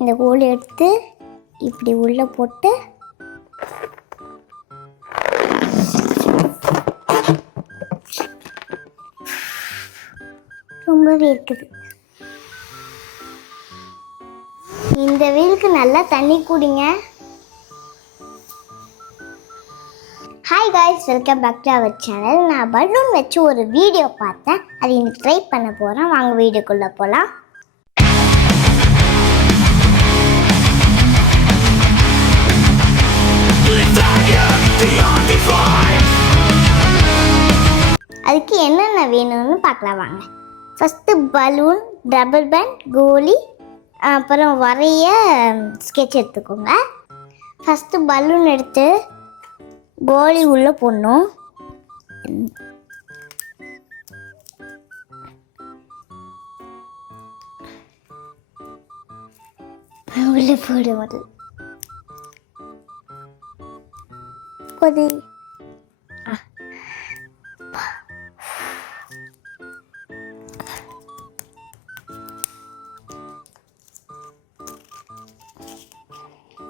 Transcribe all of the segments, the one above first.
இந்த கோல் எடுத்து இப்படி உள்ளே போட்டு ரொம்பவே இருக்குது. இந்த வெயிலுக்கு நல்லா தண்ணி குடிங்க. Hi guys, welcome back to our channel. நான் பலூன் வச்சு ஒரு வீடியோ பார்த்தேன், அது இன்னைக்கு ட்ரை பண்ண போகிறேன். வாங்க வீடியோக்குள்ளே போகலாம். அதுக்கு என்னென்ன வேணும்னு பார்க்கலாம் வாங்க. ஃபஸ்ட்டு பலூன், ரப்பர் பேண்ட், கோலி, அப்புறம் வரைய ஸ்கெட்ச் எடுத்துக்கோங்க. ஃபஸ்ட்டு பலூன் எடுத்து கோலி உள்ளே போடணும். உள்ளே போடுவது கொதி.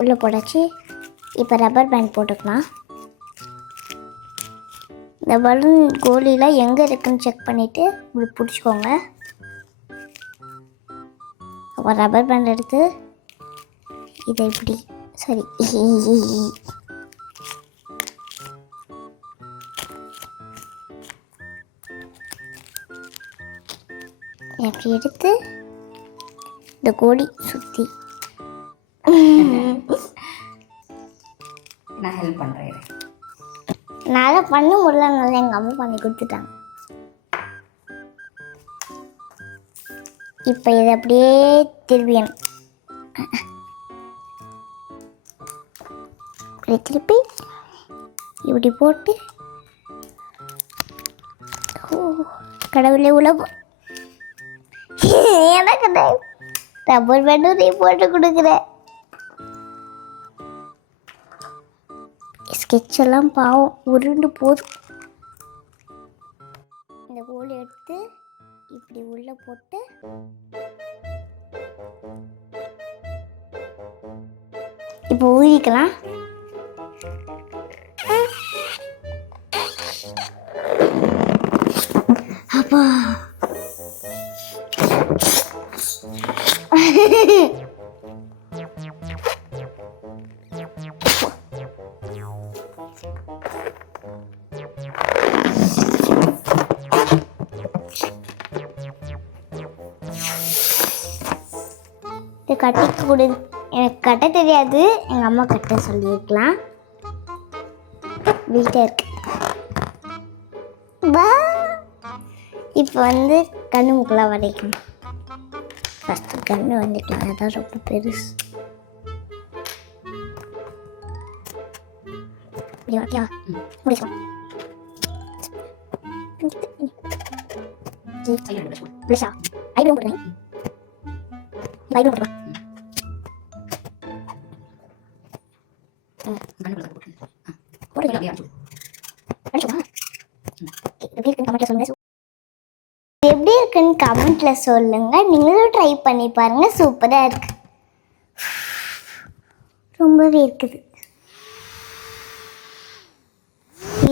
உள்ளே போடாச்சு. இப்போ ரப்பர் பேண்ட் போட்டுக்கலாம். இந்த பலூன் கோலிலாம் எங்கே இருக்குன்னு செக் பண்ணிவிட்டு இப்படி பிடிச்சிக்கோங்க. அப்புறம் ரப்பர் பேண்ட் எடுத்து இதை இப்படி சரி அப்படி எடுத்து இந்த கோலி சுற்றி நான் ஹெல்ப் பண்ணுறேன். நான் பண்ண முடியலனால எங்கள் அம்மா பண்ணி கொடுத்துட்டாங்க. இப்போ இதை அப்படியே திருப்பியணும். இப்படி திருப்பி இப்படி போட்டு கடவுளே உலகம் எனக்கு ரப்பர் பேண்டும் நீ போட்டு கொடுக்குறேன். ஸ்கெட்ச் எல்லாம் பாவம் உருண்டு போதும். இந்த கோல் எடுத்து இப்படி உள்ள போட்டு இப்போ ஊதிக்கலாம். அப்பா இது கட்டி கொடு. எனக்கு கட்ட தெரியாது, எங்கள் அம்மா கட்ட சொல்லியிருக்கலாம். வீட்டை இருக்கு. இப்போ வந்து கண்ணு முக்கெல்லாம் வரைக்கணும். ஃபஸ்ட்டு கண்ணு வந்துக்கலாம், அதான் ரொம்ப பெருசு. இப்படி வாட்டியா முடிக்கலாம். ஐப்ரோ போடுறேன். ஐப்ரோ போட்டுக்கலாம். எப்படி இருக்குன்னு கமெண்ட்ல சொல்லுங்க. நீங்களும் ட்ரை பண்ணி பாருங்க, சூப்பரா இருக்கு. ரொம்பவே இருக்குது.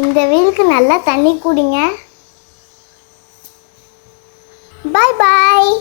இந்த வெயிலுக்கு நல்லா தண்ணி குடிங்க. பாய் பாய்.